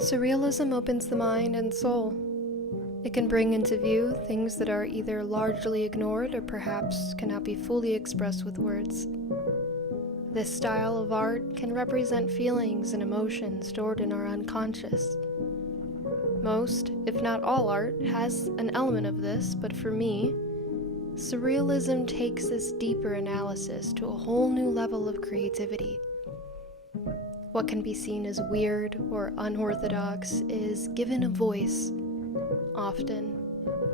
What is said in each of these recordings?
Surrealism opens the mind and soul. It can bring into view things that are either largely ignored or perhaps cannot be fully expressed with words. This style of art can represent feelings and emotions stored in our unconscious. Most, if not all art, has an element of this, but for me, Surrealism takes this deeper analysis to a whole new level of creativity. What can be seen as weird or unorthodox is given a voice. Often,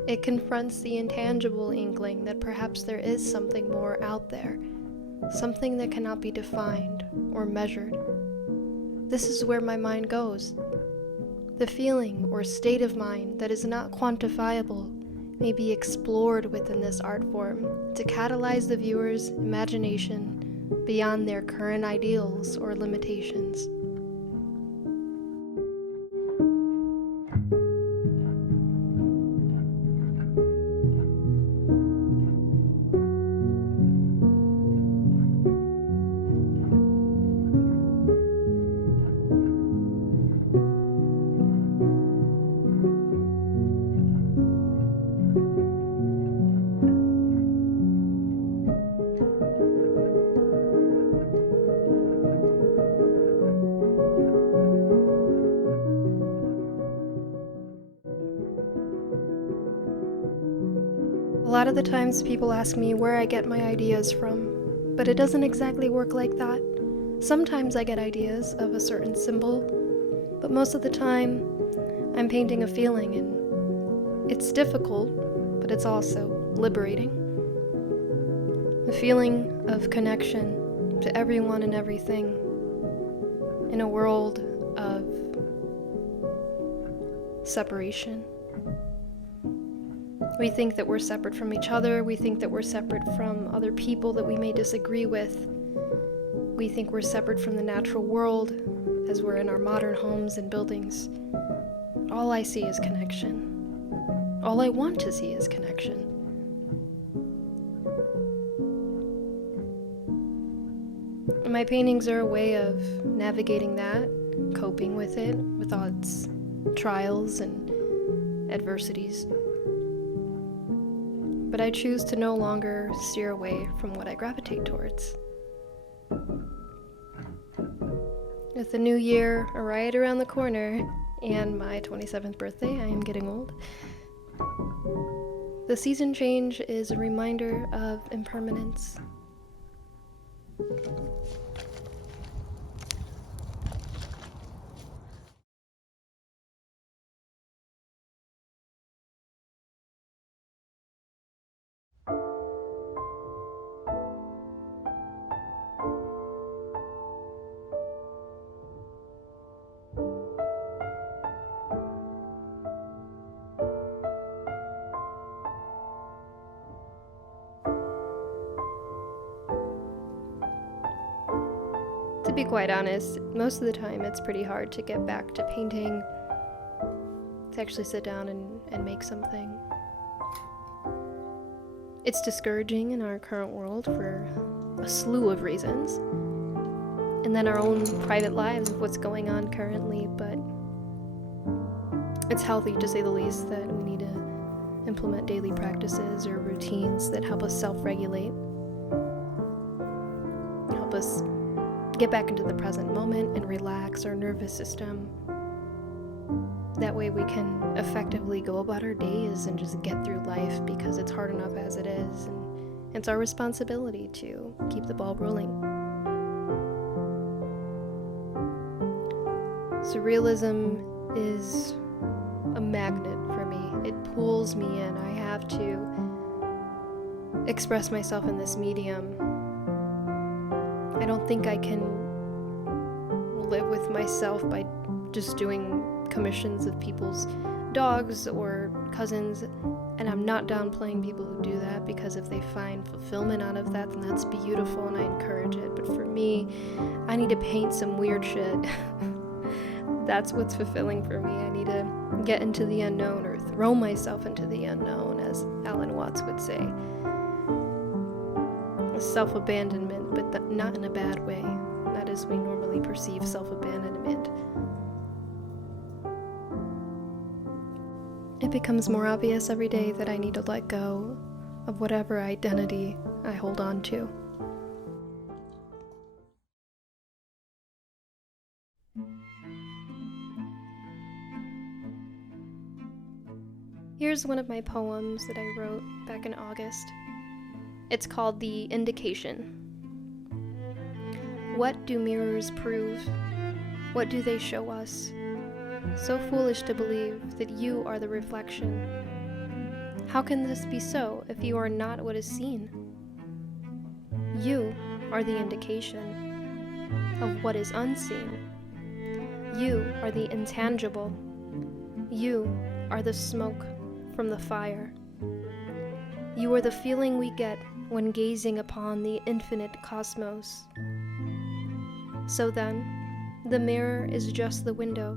it confronts the intangible inkling that perhaps there is something more out there, something that cannot be defined or measured. This is where my mind goes. The feeling or state of mind that is not quantifiable may be explored within this art form to catalyze the viewer's imagination beyond their current ideals or limitations. A lot of the times people ask me where I get my ideas from, but it doesn't exactly work like that. Sometimes I get ideas of a certain symbol, but most of the time I'm painting a feeling, and it's difficult, but it's also liberating. The feeling of connection to everyone and everything in a world of separation. We think that we're separate from each other. We think that we're separate from other people that we may disagree with. We think we're separate from the natural world as we're in our modern homes and buildings. All I see is connection. All I want to see is connection. And my paintings are a way of navigating that, coping with it, with all its trials and adversities. But I choose to no longer steer away from what I gravitate towards. With the new year right around the corner and my 27th birthday, I am getting old. The season change is a reminder of impermanence. To be quite honest, most of the time it's pretty hard to get back to painting, to actually sit down and make something. It's discouraging in our current world for a slew of reasons, and then our own private lives of what's going on currently, but it's healthy, to say the least, that we need to implement daily practices or routines that help us self-regulate, help us get back into the present moment and relax our nervous system. That way we can effectively go about our days and just get through life, because it's hard enough as it is, and it's our responsibility to keep the ball rolling. Surrealism is a magnet for me. It pulls me in. I have to express myself in this medium. I don't think I can live with myself by just doing commissions of people's dogs or cousins, and I'm not downplaying people who do that, because if they find fulfillment out of that, then that's beautiful and I encourage it. But for me, I need to paint some weird shit. That's what's fulfilling for me. I need to get into the unknown, or throw myself into the unknown, as Alan Watts would say. Self-abandonment, but not in a bad way, not as we normally perceive self-abandonment. becomes more obvious every day that I need to let go of whatever identity I hold on to. Here's one of my poems that I wrote back in August. It's called The Indication. What do mirrors prove? What do they show us? So foolish to believe that you are the reflection. How can this be so if you are not what is seen? You are the indication of what is unseen. You are the intangible. You are the smoke from the fire. You are the feeling we get when gazing upon the infinite cosmos. So then, the mirror is just the window,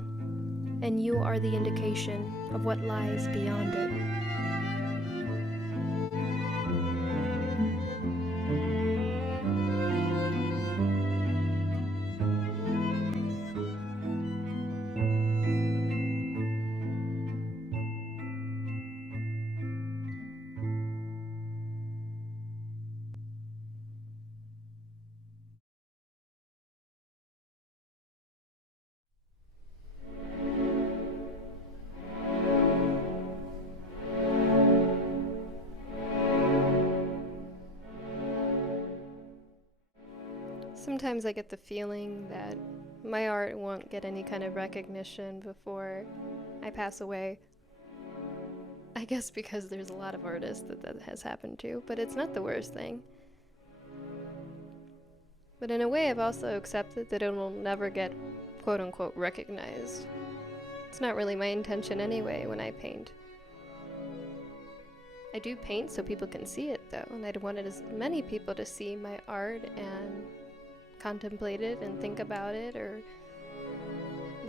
and you are the indication of what lies beyond it. Sometimes I get the feeling that my art won't get any kind of recognition before I pass away. I guess because there's a lot of artists that has happened to, but it's not the worst thing. But in a way, I've also accepted that it will never get quote-unquote recognized. It's not really my intention anyway when I paint. I do paint so people can see it though, and I'd wanted as many people to see my art and contemplate it and think about it or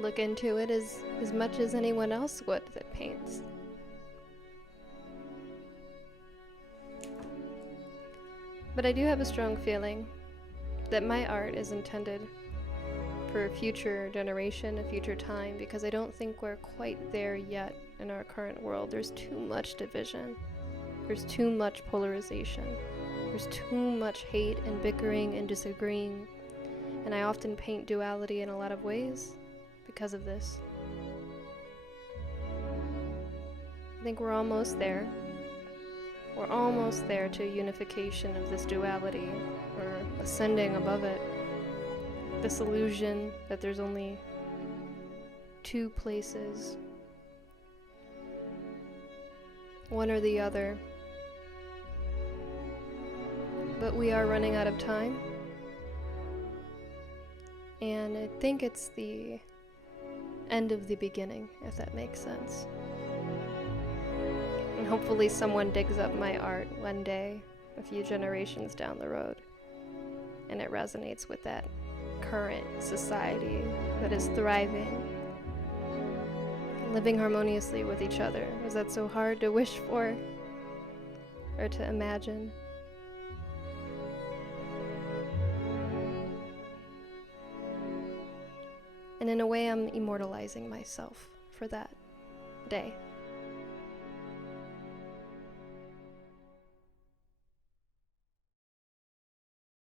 look into it as much as anyone else would that paints. But I do have a strong feeling that my art is intended for a future generation, a future time, because I don't think we're quite there yet in our current world. There's too much division. There's too much polarization. There's too much hate and bickering and disagreeing. And I often paint duality in a lot of ways because of this. I think we're almost there. We're almost there to unification of this duality, or ascending above it. This illusion that there's only two places, one or the other. But we are running out of time. And I think it's the end of the beginning, if that makes sense. And hopefully someone digs up my art one day, a few generations down the road, and it resonates with that current society that is thriving, living harmoniously with each other. Is that so hard to wish for or to imagine? And in a way, I'm immortalizing myself for that day.